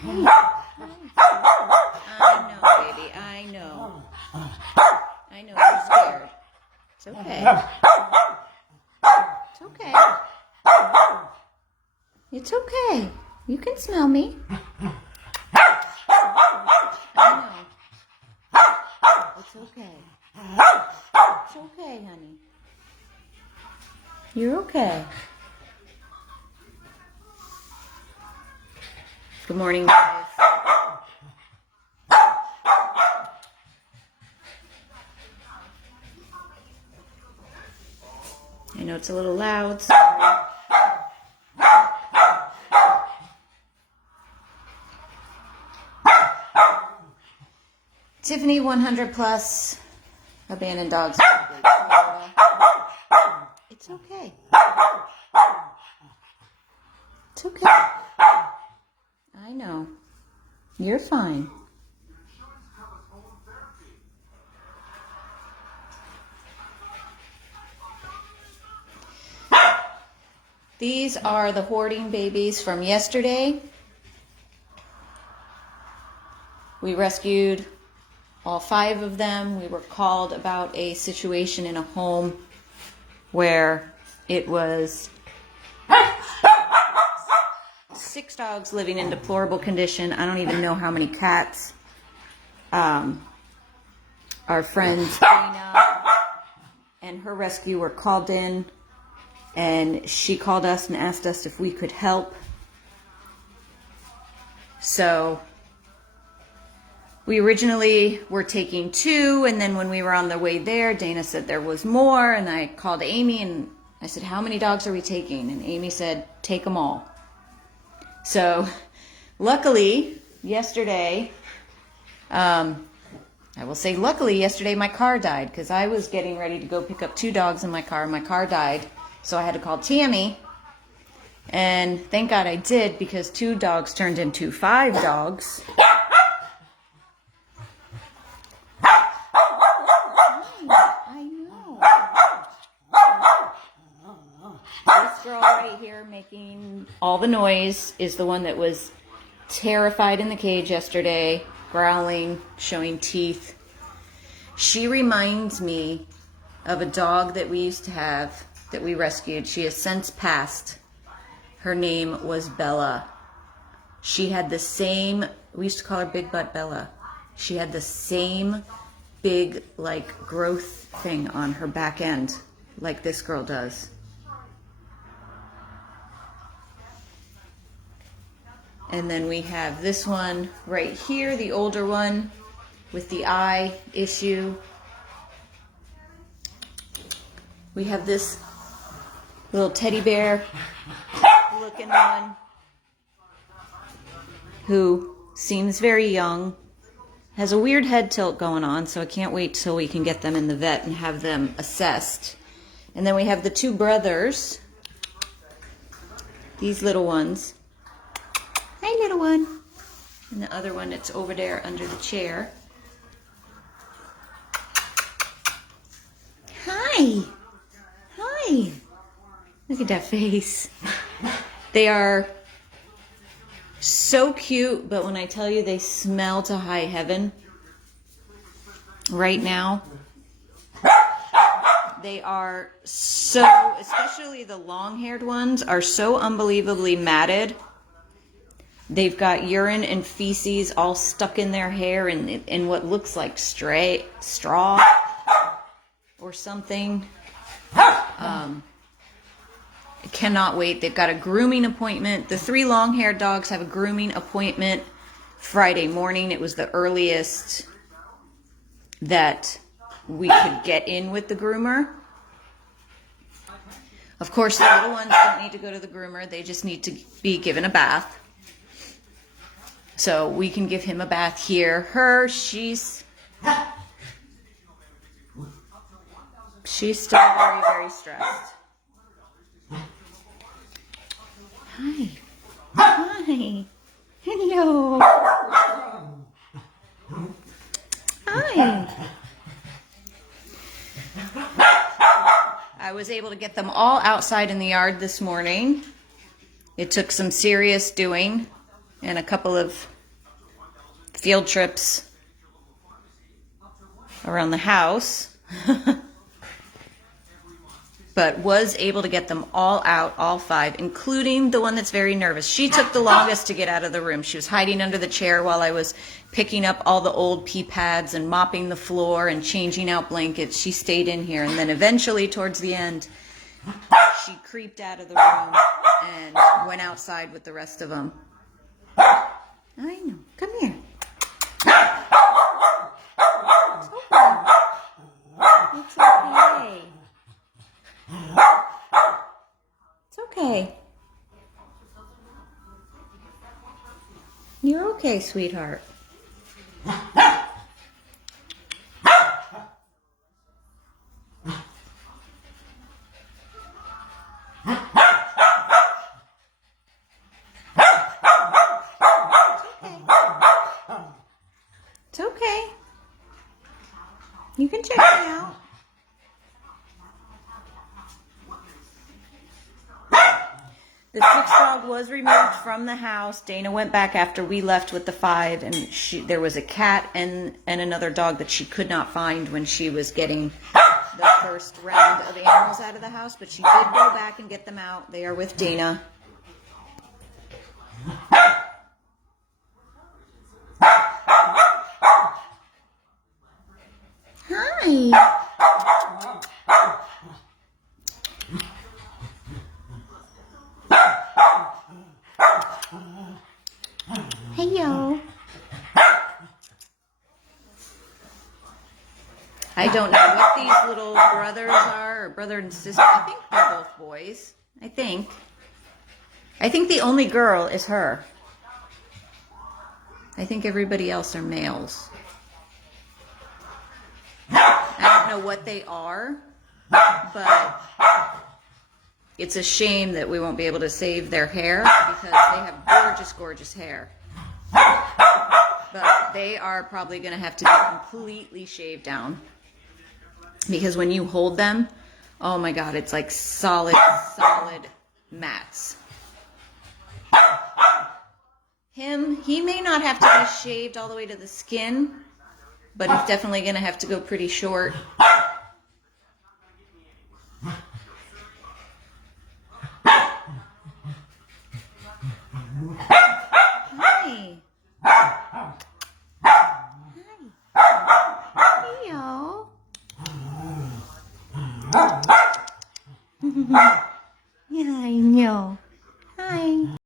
Hey. I know, baby. I know. I know you're scared. It's okay. It's okay. It's okay. You can smell me. I know. It's okay. It's okay, honey. You're okay. Good morning, guys. I know it's a little loud, sorry. Tiffany, 100 plus abandoned dogs. It's okay. It's okay. I know. You're fine. These are the hoarding babies from yesterday. We rescued all 5 of them. We were called about a situation in a home where it was 6 dogs living in deplorable condition. I don't even know how many cats. Our friend Dana and her rescue were called in, and she called us and asked us if we could help. So we originally were taking 2, and then when we were on the way there, Dana said there was more, and I called Amy and I said, how many dogs are we taking? And Amy said, take them all. So luckily, yesterday, I will say luckily, yesterday my car died because I was getting ready to go pick up 2 dogs in my car. My car died, so I had to call Tammy, and thank God I did, because 2 dogs turned into 5 dogs. I know. This girl right here making all the noise is the one that was terrified in the cage yesterday, growling, showing teeth. She reminds me of a dog that we used to have that we rescued. She has since passed. Her name was Bella. She had the same, we used to call her Big Butt Bella. She had the same big, like, growth thing on her back end, like this girl does. And then we have this one right here, the older one with the eye issue. We have this little teddy bear looking one who seems very young, has a weird head tilt going on, so I can't wait till we can get them in the vet and have them assessed. And then we have the 2 brothers, these little ones. Hi, little one. And the other one that's over there under the chair. Hi. Hi. Look at that face. They are so cute, but when I tell you they smell to high heaven right now, they are so, especially the long-haired ones, are so unbelievably matted. They've got urine and feces all stuck in their hair in what looks like straw or something. I cannot wait. They've got a grooming appointment. The 3 long-haired dogs have a grooming appointment Friday morning. It was the earliest that we could get in with the groomer. Of course, the little ones don't need to go to the groomer. They just need to be given a bath. So we can give him a bath here. She's still very, very stressed. Hi. Hi. Hello. Hi. I was able to get them all outside in the yard this morning. It took some serious doing and a couple of field trips around the house. But was able to get them all out, all 5, including the one that's very nervous. She took the longest to get out of the room. She was hiding under the chair while I was picking up all the old pee pads and mopping the floor and changing out blankets. She stayed in here, and then eventually towards the end, she creeped out of the room and went outside with the rest of them. I know. Come here. It's okay. It's okay. You're okay, sweetheart. It's okay. You can check me out. The 6th dog was removed from the house. Dana went back after we left with the 5, and there was a cat and another dog that she could not find when she was getting the first round of animals out of the house, but she did go back and get them out. They are with Dana. Hi. Heyo. I don't know what these little brothers are, or brother and sister. I think they're both boys. I think the only girl is her. I think everybody else are males. I don't know what they are, but it's a shame that we won't be able to save their hair because they have gorgeous, gorgeous hair. But they are probably going to have to be completely shaved down because when you hold them, oh my God, it's like solid, solid mats. He may not have to be shaved all the way to the skin, but he's definitely going to have to go pretty short. Hi. Hi. Heyo.